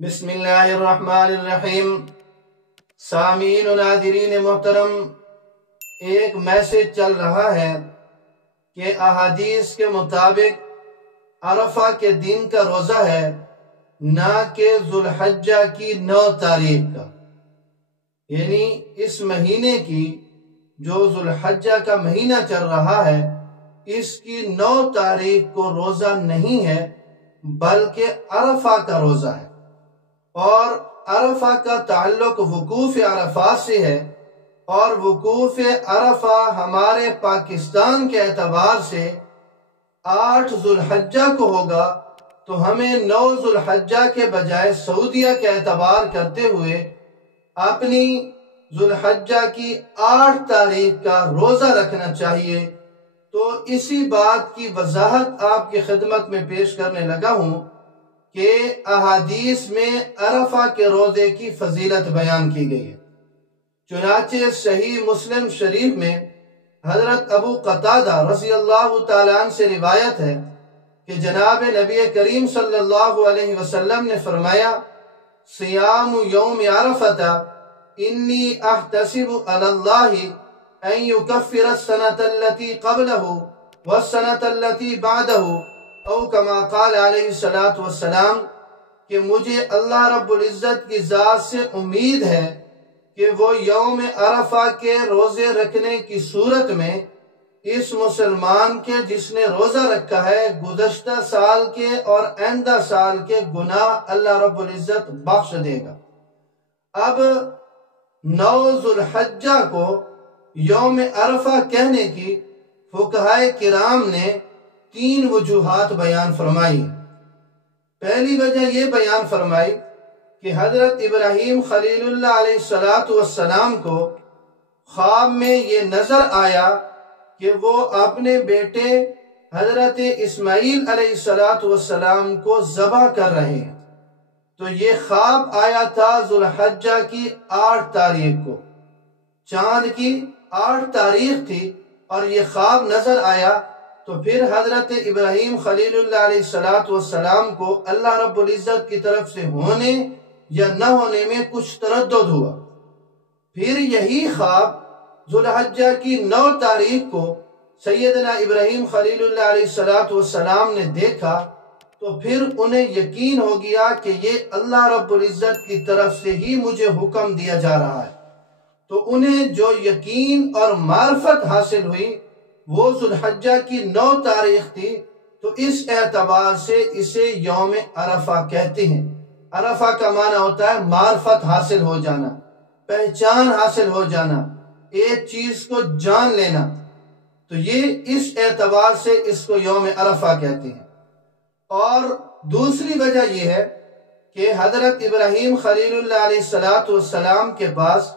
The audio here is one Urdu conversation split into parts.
بسم اللہ الرحمن الرحیم۔ سامعین و ناظرین محترم، ایک میسج چل رہا ہے کہ احادیث کے مطابق عرفہ کے دن کا روزہ ہے، نہ کہ ذو الحجہ کی 9 تاریخ کا، یعنی اس مہینے کی جو ذو الحجہ کا مہینہ چل رہا ہے اس کی 9 تاریخ کو روزہ نہیں ہے بلکہ عرفہ کا روزہ ہے، اور عرفہ کا تعلق وقوف عرفات سے ہے، اور وقوف عرفہ ہمارے پاکستان کے اعتبار سے 8 ذو الحجہ کو ہوگا، تو ہمیں 9 ذو الحجہ کے بجائے سعودیہ کے اعتبار کرتے ہوئے اپنی ذو الحجہ کی 8 تاریخ کا روزہ رکھنا چاہیے۔ تو اسی بات کی وضاحت آپ کی خدمت میں پیش کرنے لگا ہوں کہ احادیث میں عرفہ کے روزے کی فضیلت بیان کی گئی ہے۔ چنانچہ صحیح مسلم شریف میں حضرت ابو قتادہ رضی اللہ تعالیٰ عنہ سے روایت ہے کہ جناب نبی کریم صلی اللہ علیہ وسلم نے فرمایا، صیام یوم عرفۃ انی احتسب علی اللہ ان یکفر السنة التي قبله والسنة التي بعده، او کما قال علیہ السلام، کہ مجھے اللہ رب العزت کی ذات سے امید ہے کہ وہ یوم عرفہ کے روزے رکھنے کی صورت میں اس مسلمان کے جس نے روزہ رکھا ہے گزشتہ سال کے اور آئندہ سال کے گناہ اللہ رب العزت بخش دے گا۔ اب 9 ذو الحجہ کو یوم عرفہ کہنے کی فقہائے کرام نے 3 وجوہات بیان فرمائی۔ پہلی وجہ یہ بیان فرمائی کہ حضرت ابراہیم خلیل اللہ علیہ السلام کو خواب میں یہ نظر آیا کہ وہ اپنے بیٹے حضرت اسماعیل علیہ السلام کو ذبح کر رہے ہیں، تو یہ خواب آیا تھا ذو الحجہ کی 8 تاریخ کو، چاند کی 8 تاریخ تھی اور یہ خواب نظر آیا، تو پھر حضرت ابراہیم خلیل اللہ علیہ السلام کو اللہ رب العزت کی طرف سے ہونے یا نہ ہونے میں کچھ تردد ہوا۔ پھر یہی خواب ذو الحجہ کی 9 تاریخ کو سیدنا ابراہیم خلیل اللہ علیہ السلام نے دیکھا، تو پھر انہیں یقین ہو گیا کہ یہ اللہ رب العزت کی طرف سے ہی مجھے حکم دیا جا رہا ہے۔ تو انہیں جو یقین اور معرفت حاصل ہوئی وہ ذو الحجہ کی 9 تاریخ تھی، تو اس اعتبار سے اسے یوم عرفہ کہتے ہیں۔ عرفہ کا معنی ہوتا ہے معرفت حاصل ہو جانا، پہچان حاصل ہو جانا، ایک چیز کو جان لینا، تو یہ اس اعتبار سے اس کو یوم عرفہ کہتے ہیں۔ اور دوسری وجہ یہ ہے کہ حضرت ابراہیم خلیل اللہ علیہ السلام کے پاس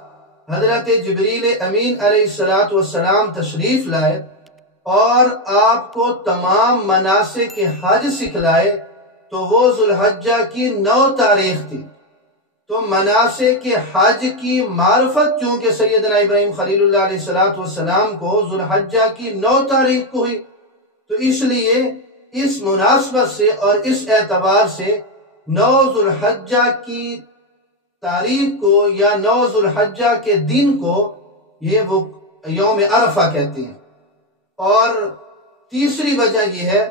حضرت جبریل امین علیہ السلام تشریف لائے اور آپ کو تمام مناسک حج سکھلائے، تو وہ ذو الحجہ کی 9 تاریخ تھی۔ تو مناسک حج کی معرفت چونکہ سیدنا ابراہیم خلیل اللہ علیہ السلام کو ذو الحجہ کی 9 تاریخ کو ہوئی، تو اس لیے اس مناسبت سے اور اس اعتبار سے 9 ذو الحجہ کی تاریخ کو یا 9 ذو الحجہ کے دن کو یہ وہ یوم عرفہ کہتے ہیں۔ اور تیسری وجہ یہ ہے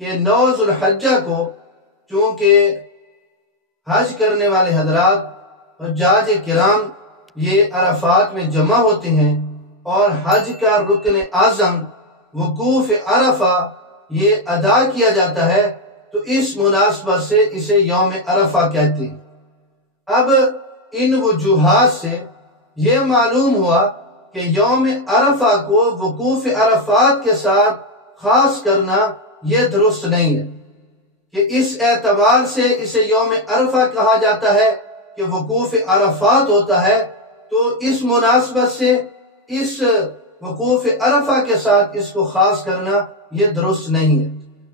کہ 9 ذو الحجہ کو چونکہ حج کرنے والے حضرات حجاج کرام یہ عرفات میں جمع ہوتے ہیں، اور حج کا رکن اعظم وقوف عرفہ یہ ادا کیا جاتا ہے، تو اس مناسبت سے اسے یوم عرفہ کہتے ہیں۔ اب ان وجوہات سے یہ معلوم ہوا کہ یوم عرفہ کو وقوف عرفات کے ساتھ خاص کرنا یہ درست نہیں ہے، کہ اس اعتبار سے اسے یوم عرفہ کہا جاتا ہے کہ وقوف عرفات ہوتا ہے، تو اس مناسبت سے اس وقوف عرفہ کے ساتھ اس کو خاص کرنا یہ درست نہیں ہے،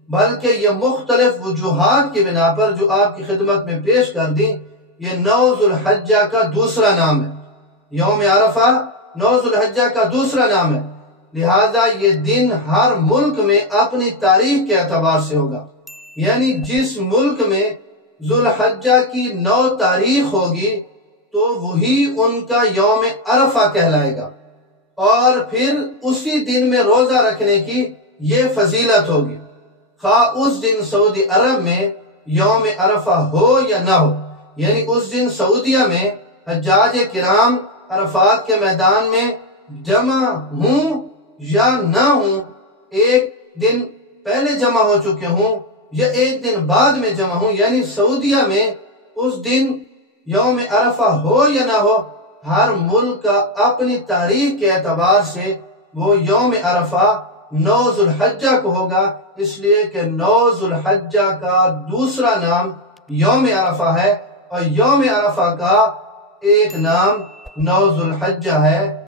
بلکہ یہ مختلف وجوہات کی بنا پر جو آپ کی خدمت میں پیش کر دیں، یہ 9 ذو الحجہ کا دوسرا نام ہے۔ یوم عرفہ 9 ذو الحجہ کا دوسرا نام ہے، لہذا یہ دن ہر ملک میں اپنی تاریخ کے اعتبار سے ہوگا، یعنی جس ملک میں ذوالحجہ کی 9 تاریخ ہوگی تو وہی ان کا یوم عرفہ کہلائے گا، اور پھر اسی دن میں روزہ رکھنے کی یہ فضیلت ہوگی، خواہ اس دن سعودی عرب میں یوم عرفہ ہو یا نہ ہو، یعنی اس دن سعودیہ میں حجاج کرام عرفات کے میدان میں جمع ہوں یا نہ ہوں، ایک دن پہلے جمع ہو چکے ہوں یا ایک دن بعد میں جمع ہوں، یعنی سعودیہ میں اس دن یوم عرفہ ہو یا نہ ہو، ہر ملک کا اپنی تاریخ کے اعتبار سے وہ یوم عرفہ 9 ذوالحجہ کو ہوگا، اس لیے کہ 9 ذوالحجہ کا دوسرا نام یوم عرفہ ہے، اور یوم عرفہ کا ایک نام 9 ذوالحجہ ہے۔